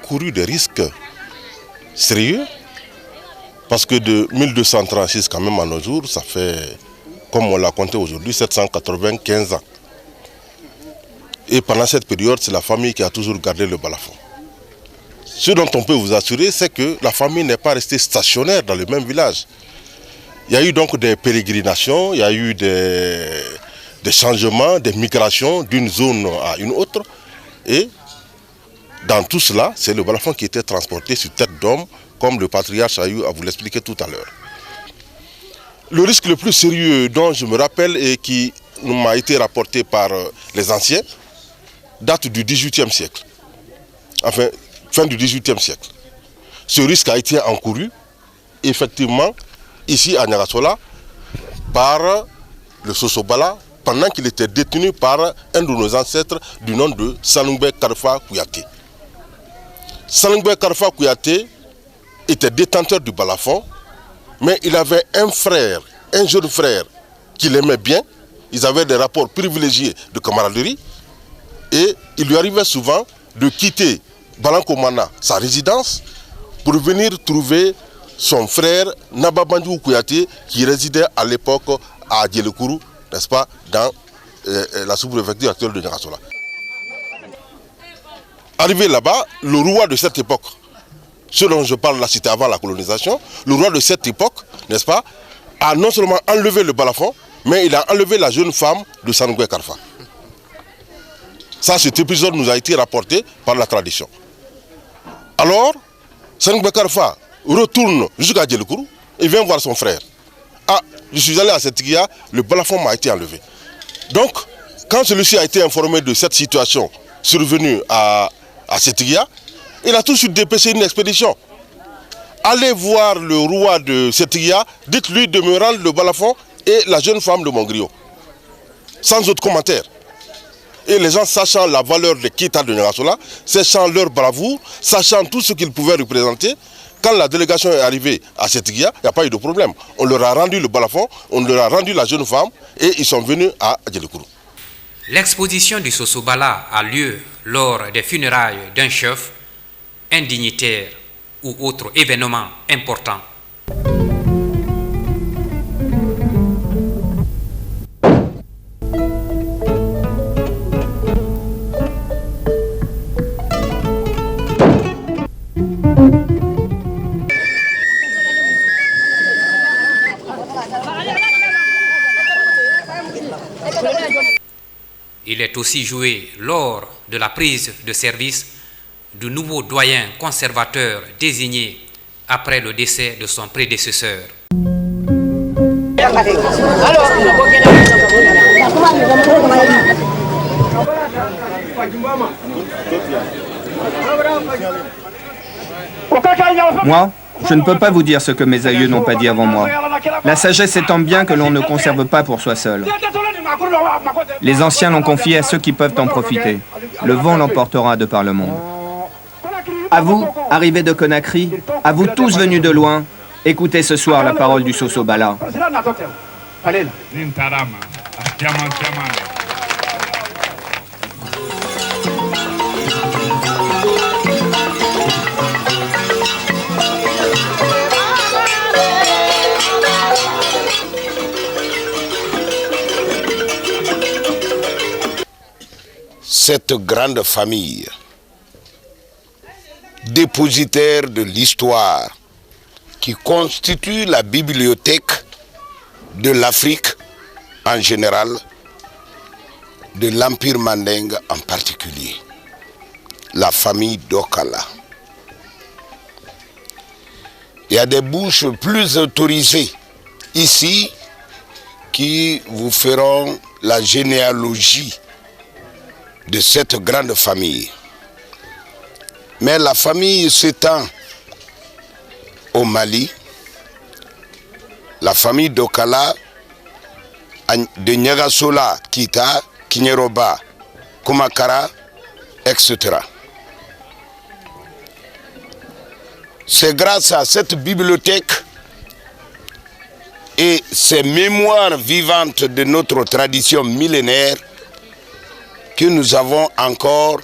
couru des risques sérieux, parce que de 1236 quand même à nos jours, ça fait, comme on l'a compté aujourd'hui, 795 ans. Et pendant cette période, c'est la famille qui a toujours gardé le balafon. Ce dont on peut vous assurer, c'est que la famille n'est pas restée stationnaire dans le même village. Il y a eu donc des pérégrinations, il y a eu des changements, des migrations d'une zone à une autre. Et dans tout cela, c'est le balafon qui était transporté sur tête d'homme, comme le patriarche a eu à vous l'expliquer tout à l'heure. Le risque le plus sérieux dont je me rappelle et qui m'a été rapporté par les anciens, date du XVIIIe siècle. Enfin, fin du XVIIIe siècle. Ce risque a été encouru, effectivement, ici à Niagassola, par le Sosobala, pendant qu'il était détenu par un de nos ancêtres du nom de Salungbe Karfa Kouyaté. Salungbe Karfa Kouyaté était détenteur du balafon, mais il avait un frère, un jeune frère, qu'il aimait bien. Ils avaient des rapports privilégiés de camaraderie, et il lui arrivait souvent de quitter Balankomana, sa résidence, pour venir trouver son frère Nababandjou Kouyaté, qui résidait à l'époque à Djelekourou, n'est-ce pas, dans la sous-préfecture actuelle de Niagassola. Arrivé là-bas, le roi de cette époque, ce dont je parle là, c'était avant la colonisation, le roi de cette époque, n'est-ce pas, a non seulement enlevé le balafon, mais il a enlevé la jeune femme de Salungbe Karfa. Ça, cet épisode nous a été rapporté par la tradition. Alors, Salungbe Karfa retourne jusqu'à Djelekourou et vient voir son frère. Ah, je suis allé à Setigya, le balafon m'a été enlevé. Donc, quand celui-ci a été informé de cette situation survenue à Setigya, il a tout de suite dépêché une expédition. Allez voir le roi de Setigya, dites-lui de me rendre le balafon et la jeune femme de mon griot. Sans autre commentaire. Et les gens, sachant la valeur des Kita de Niagassola, sachant leur bravoure, sachant tout ce qu'ils pouvaient représenter, quand la délégation est arrivée à Setigya, il n'y a pas eu de problème. On leur a rendu le balafon, on leur a rendu la jeune femme et ils sont venus à Djelekourou. L'exposition du Sosobala a lieu lors des funérailles d'un chef, un dignitaire ou autre événement important. Il est aussi joué lors de la prise de service du nouveau doyen conservateur désigné après le décès de son prédécesseur. Moi, je ne peux pas vous dire ce que mes aïeux n'ont pas dit avant moi. La sagesse étant bien que l'on ne conserve pas pour soi seul. Les anciens l'ont confié à ceux qui peuvent en profiter. Le vent l'emportera de par le monde. À vous, arrivés de Conakry, à vous tous venus de loin, écoutez ce soir la parole du Sosobala. Cette grande famille, dépositaire de l'histoire, qui constitue la bibliothèque de l'Afrique en général, de l'Empire Mandingue en particulier, la famille d'Okala. Il y a des bouches plus autorisées ici qui vous feront la généalogie de cette grande famille. Mais la famille s'étend au Mali, la famille d'Okala, de Niagassola, Kita, Kinyeroba, Kumakara, etc. C'est grâce à cette bibliothèque et ces mémoires vivantes de notre tradition millénaire que nous avons encore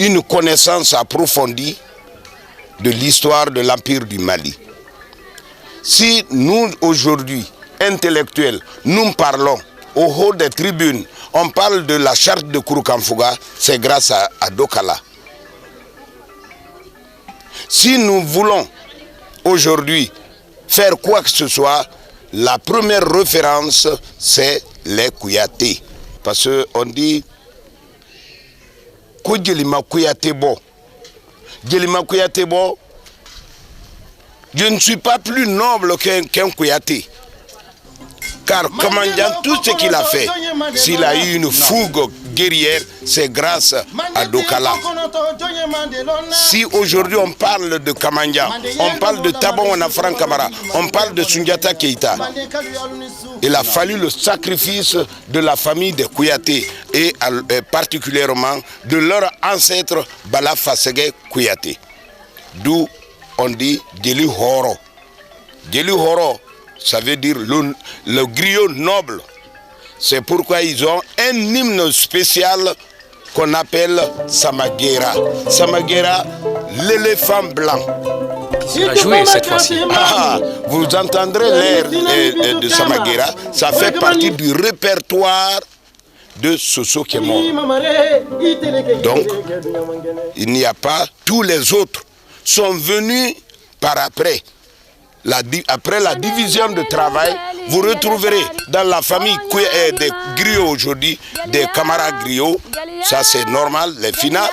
une connaissance approfondie de l'histoire de l'Empire du Mali. Si nous, aujourd'hui, intellectuels, nous parlons au haut des tribunes, on parle de la charte de Kouroukanfouga, c'est grâce à Dokala. Si nous voulons aujourd'hui faire quoi que ce soit, la première référence, c'est les Kouyaté. Parce qu'on dit Koudjelima Kouyaté bo. Djelima Kouyaté bo, je ne suis pas plus noble qu'un Kouyaté. Car commandant tout ce qu'il a fait, s'il a eu une fougue guerrière, c'est grâce à Dokala. Si aujourd'hui on parle de Kamandjan, on parle de Tabawana Frank Kamara, on parle de Sundiata Keita, il a fallu le sacrifice de la famille des Kouyaté et particulièrement de leur ancêtre Bala Fasege Kouyaté. D'où on dit Djeli Horo. Djeli Horo, ça veut dire le griot noble. C'est pourquoi ils ont un hymne spécial qu'on appelle Samagera. Samagera, l'éléphant blanc. Il a joué cette fois-ci. Vous entendrez l'air de Samagera. Ça fait partie du répertoire de Soso qui est mort. Donc, il n'y a pas, tous les autres sont venus par après. Après la division de travail, vous retrouverez dans la famille des griots aujourd'hui, des camarades griots, ça c'est normal, les finales.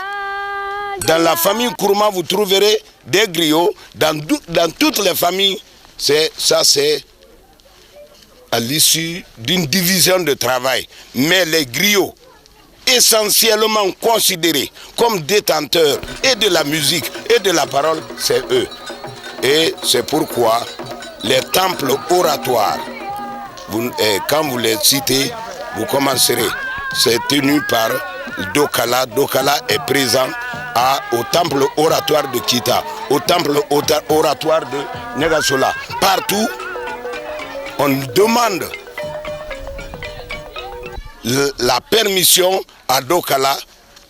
Dans la famille Kourouma, vous trouverez des griots, dans toutes les familles, ça c'est à l'issue d'une division de travail. Mais les griots, essentiellement considérés comme détenteurs et de la musique et de la parole, c'est eux. Et c'est pourquoi les temples oratoires, quand vous les citez, vous commencerez. C'est tenu par Dokala. Dokala est présent au temple oratoire de Kita, au temple oratoire de Negasola. Partout, on demande la permission à Dokala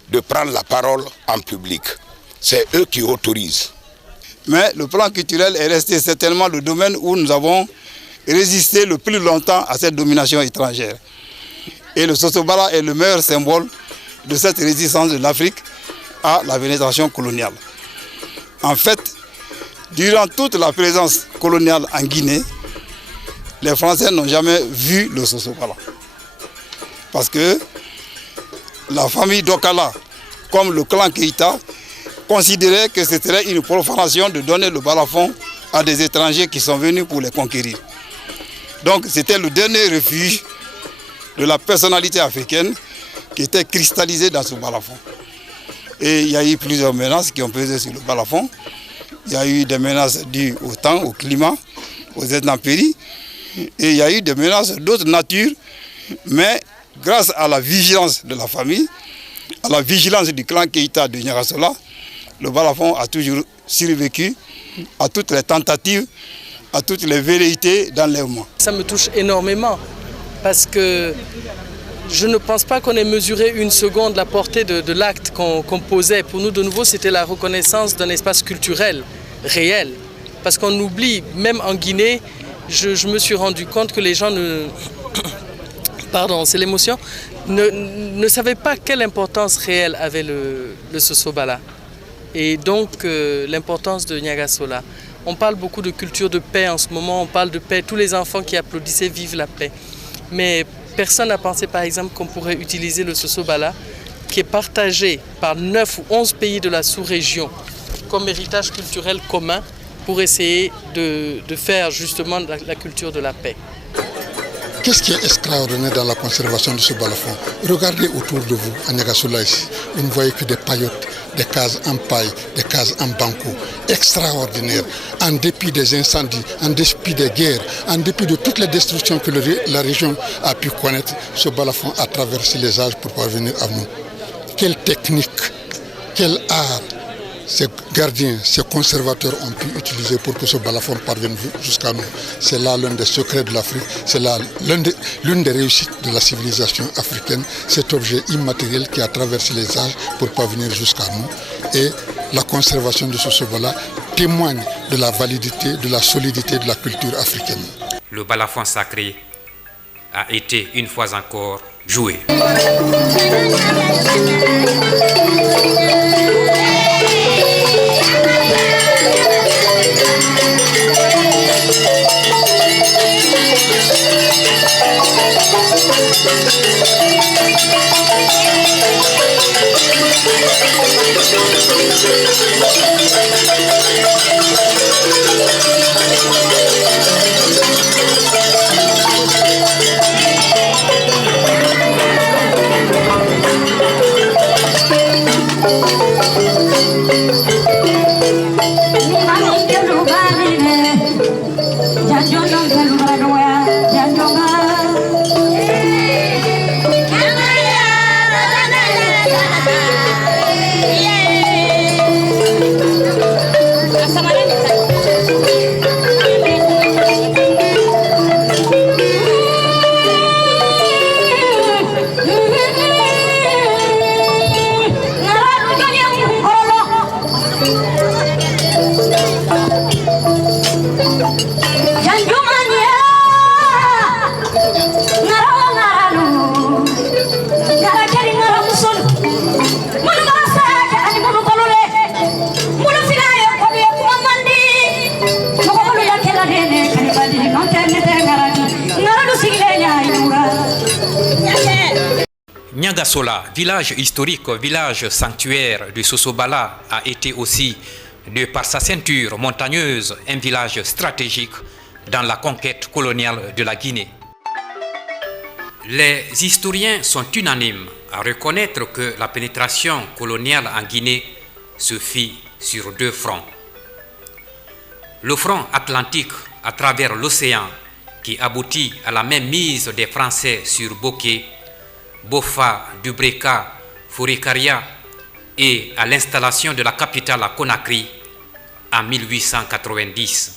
de prendre la parole en public. C'est eux qui autorisent. Mais le plan culturel est resté certainement le domaine où nous avons résisté le plus longtemps à cette domination étrangère. Et le Sosobala est le meilleur symbole de cette résistance de l'Afrique à la pénétration coloniale. En fait, durant toute la présence coloniale en Guinée, les Français n'ont jamais vu le Sosobala. Parce que la famille Dokala, comme le clan Keita, considérait que ce serait une profanation de donner le balafon à des étrangers qui sont venus pour les conquérir. Donc c'était le dernier refuge de la personnalité africaine qui était cristallisée dans ce balafon. Et il y a eu plusieurs menaces qui ont pesé sur le balafon. Il y a eu des menaces dues au temps, au climat, aux intempéries. Et il y a eu des menaces d'autres natures. Mais grâce à la vigilance de la famille, à la vigilance du clan Keita de Niagasola, le balafon a toujours survécu à toutes les tentatives, à toutes les velléités d'enlèvement. Ça me touche énormément parce que je ne pense pas qu'on ait mesuré une seconde la portée de l'acte qu'on posait. Pour nous, de nouveau, c'était la reconnaissance d'un espace culturel réel. Parce qu'on oublie, même en Guinée, je me suis rendu compte que les gens pardon, c'est l'émotion, ne savaient pas quelle importance réelle avait le Sosobala. Et donc l'importance de Niagasola. On parle beaucoup de culture de paix en ce moment, on parle de paix, tous les enfants qui applaudissaient vivent la paix. Mais personne n'a pensé par exemple qu'on pourrait utiliser le Sosobala qui est partagé par 9 ou 11 pays de la sous-région comme héritage culturel commun pour essayer de faire justement la culture de la paix. Qu'est-ce qui est extraordinaire dans la conservation de ce balafon? Regardez autour de vous, à Niagasola ici, vous ne voyez que des paillotes, des cases en paille, des cases en banco. Extraordinaire. En dépit des incendies, en dépit des guerres, en dépit de toutes les destructions que la région a pu connaître, ce balafon a traversé les âges pour parvenir à nous. Quelle technique, quel art. ces gardiens, ces conservateurs ont pu utiliser pour que ce balafon parvienne jusqu'à nous. C'est là l'un des secrets de l'Afrique, c'est là l'une des réussites de la civilisation africaine, cet objet immatériel qui a traversé les âges pour parvenir jusqu'à nous. Et la conservation de ce soba-là témoigne de la validité, de la solidité de la culture africaine. Le balafon sacré a été une fois encore joué. Niagasola, village historique, village sanctuaire du Sosobala, a été aussi, de par sa ceinture montagneuse, un village stratégique dans la conquête coloniale de la Guinée. Les historiens sont unanimes à reconnaître que la pénétration coloniale en Guinée se fit sur deux fronts. Le front atlantique à travers l'océan qui aboutit à la mainmise des Français sur Boké, Bofa, Dubreka, Fourikaria et à l'installation de la capitale à Conakry en 1890.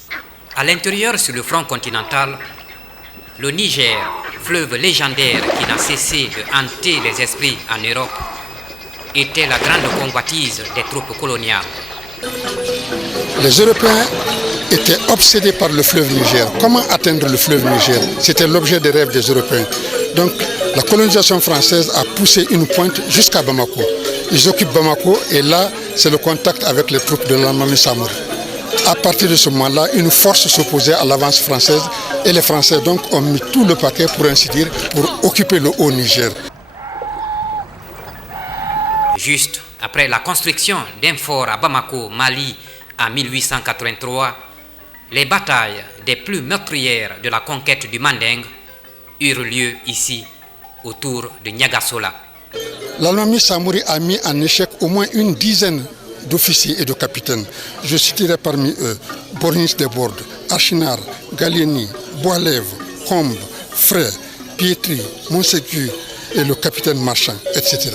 À l'intérieur, sur le front continental, le Niger, fleuve légendaire qui n'a cessé de hanter les esprits en Europe, était la grande convoitise des troupes coloniales. Les Européens étaient obsédés par le fleuve Niger. Comment atteindre le fleuve Niger? C'était l'objet des rêves des Européens. Donc la colonisation française a poussé une pointe jusqu'à Bamako. Ils occupent Bamako et là, c'est le contact avec les troupes de l'Almami Samori. À partir de ce moment-là, une force s'opposait à l'avance française et les Français donc ont mis tout le paquet, pour ainsi dire, pour occuper le Haut-Niger. Juste après la construction d'un fort à Bamako, Mali, en 1883, les batailles des plus meurtrières de la conquête du Manding eurent lieu ici, autour de Niagasola. L'Almami Samori a mis en échec au moins une dizaine d'officiers et de capitaines. Je citerai parmi eux Bornis de Borde, Achinar, Gallieni, Boilève, Combe, Frey, Pietri, Monségur et le capitaine Marchand, etc.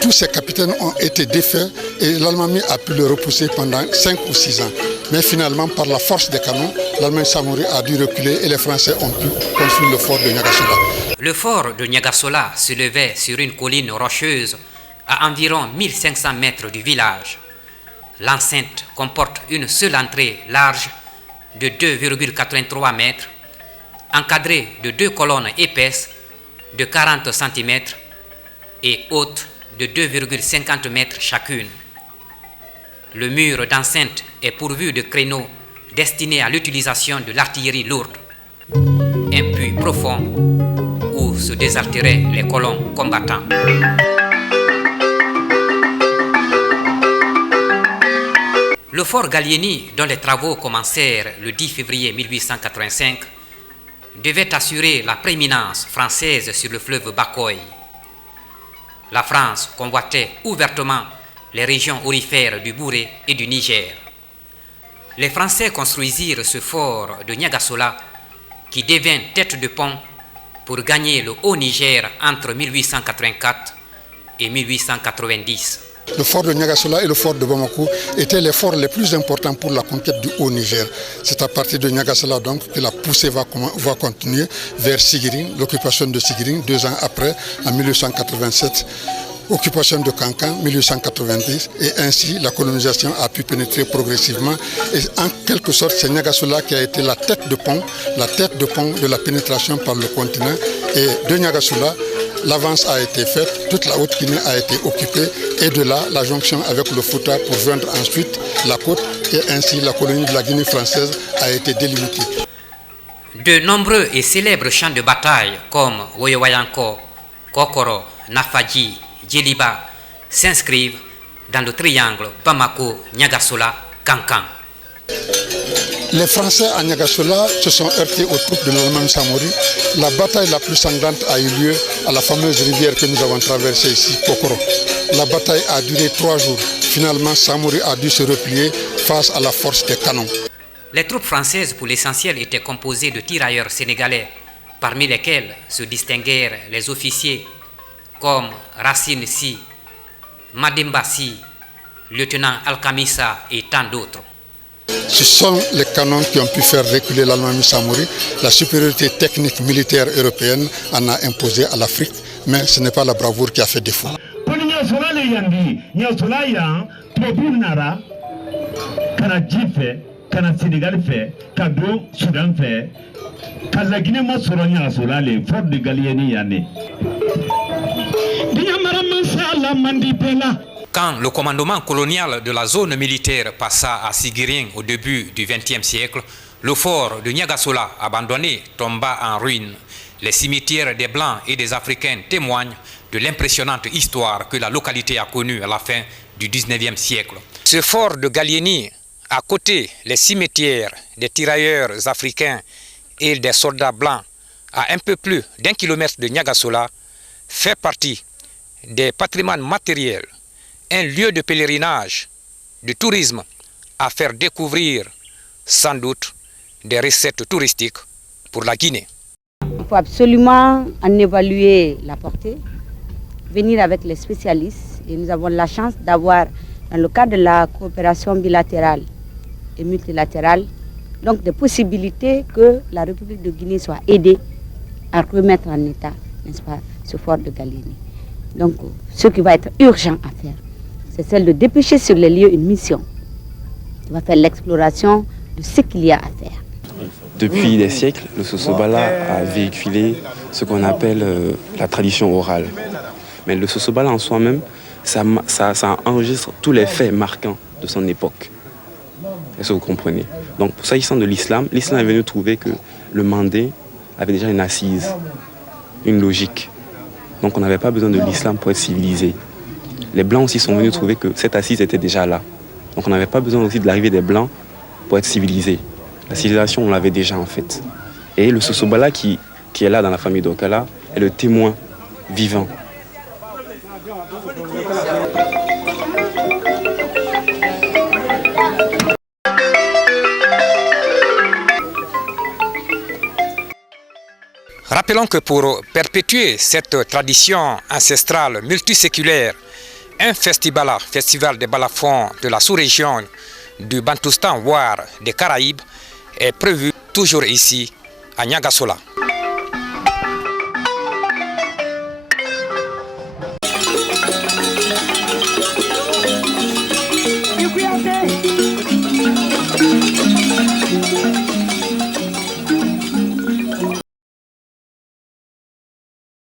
Tous ces capitaines ont été défaits et l'Almami a pu le repousser pendant 5 ou 6 ans. Mais finalement, par la force des canons, l'Almami Samori a dû reculer et les Français ont pu construire le fort de Niagasola. Le fort de Niagasola se levait sur une colline rocheuse à environ 1500 mètres du village. L'enceinte comporte une seule entrée large de 2,83 mètres, encadrée de 2 colonnes épaisses de 40 cm et hautes de 2,50 mètres chacune. Le mur d'enceinte est pourvu de créneaux destinés à l'utilisation de l'artillerie lourde. Un puits profond où se désaltéraient les colons combattants. Le fort Gallieni, dont les travaux commencèrent le 10 février 1885, devait assurer la prééminence française sur le fleuve Bakoy. La France convoitait ouvertement les régions aurifères du Bouré et du Niger. Les Français construisirent ce fort de Niagasola qui devint tête de pont pour gagner le Haut-Niger entre 1884 et 1890. Le fort de Niagasola et le fort de Bamako étaient les forts les plus importants pour la conquête du Haut-Niger. C'est à partir de Niagasola donc que la poussée va continuer vers Sigiring, l'occupation de Sigiring 2 ans après, en 1887. Occupation de Kankan, 1890, et ainsi la colonisation a pu pénétrer progressivement. Et en quelque sorte, c'est Niagasola qui a été la tête de pont de la pénétration par le continent. Et de Niagasola, l'avance a été faite, toute la Haute-Guinée a été occupée, et de là, la jonction avec le Fouta pour joindre ensuite la côte, et ainsi la colonie de la Guinée française a été délimitée. De nombreux et célèbres champs de bataille comme Woyowayanko, Kokoro, Nafadji, Djeliba s'inscrivent dans le triangle Bamako-Niagasola-Kankan. Les Français à Niagasola se sont heurtés aux troupes de l'Allemagne Samori. La bataille la plus sanglante a eu lieu à la fameuse rivière que nous avons traversée ici, Kokoro. La bataille a duré 3 jours. Finalement, Samori a dû se replier face à la force des canons. Les troupes françaises, pour l'essentiel, étaient composées de tirailleurs sénégalais, parmi lesquels se distinguèrent les officiers comme Racine Si, Madimba Si, lieutenant Alkamisa et tant d'autres. Ce sont les canons qui ont pu faire reculer l'Allemagne Samori. La supériorité technique militaire européenne en a imposé à l'Afrique, mais ce n'est pas la bravoure qui a fait défaut. Quand le commandement colonial de la zone militaire passa à Sigiring au début du XXe siècle, le fort de Niagasola abandonné tomba en ruine. Les cimetières des Blancs et des Africains témoignent de l'impressionnante histoire que la localité a connue à la fin du XIXe siècle. Ce fort de Gallieni, à côté les cimetières des tirailleurs africains et des soldats blancs, à un peu plus d'1 kilomètre de Niagasola, fait partie des patrimoines matériels, un lieu de pèlerinage, de tourisme, à faire découvrir sans doute des recettes touristiques pour la Guinée. Il faut absolument en évaluer la portée, venir avec les spécialistes, et nous avons la chance d'avoir, dans le cadre de la coopération bilatérale et multilatérale, donc des possibilités que la République de Guinée soit aidée à remettre en état, n'est-ce pas, ce fort de Gallieni. Donc, ce qui va être urgent à faire, c'est celle de dépêcher sur les lieux une mission qui va faire l'exploration de ce qu'il y a à faire. Depuis des siècles, le Sosobala a véhiculé ce qu'on appelle la tradition orale. Mais le Sosobala en soi-même, ça enregistre tous les faits marquants de son époque. Est-ce que vous comprenez? Donc, s'agissant de l'islam est venu trouver que le Mandé avait déjà une assise, une logique. Donc on n'avait pas besoin de l'islam pour être civilisé. Les Blancs aussi sont venus trouver que cette assise était déjà là. Donc on n'avait pas besoin aussi de l'arrivée des Blancs pour être civilisé. La civilisation, on l'avait déjà en fait. Et le Sosobala qui est là dans la famille d'Okala est le témoin vivant. Rappelons que pour perpétuer cette tradition ancestrale multiséculaire, un festival des balafons de la sous-région du Bantoustan, voire des Caraïbes, est prévu toujours ici à Niagasola.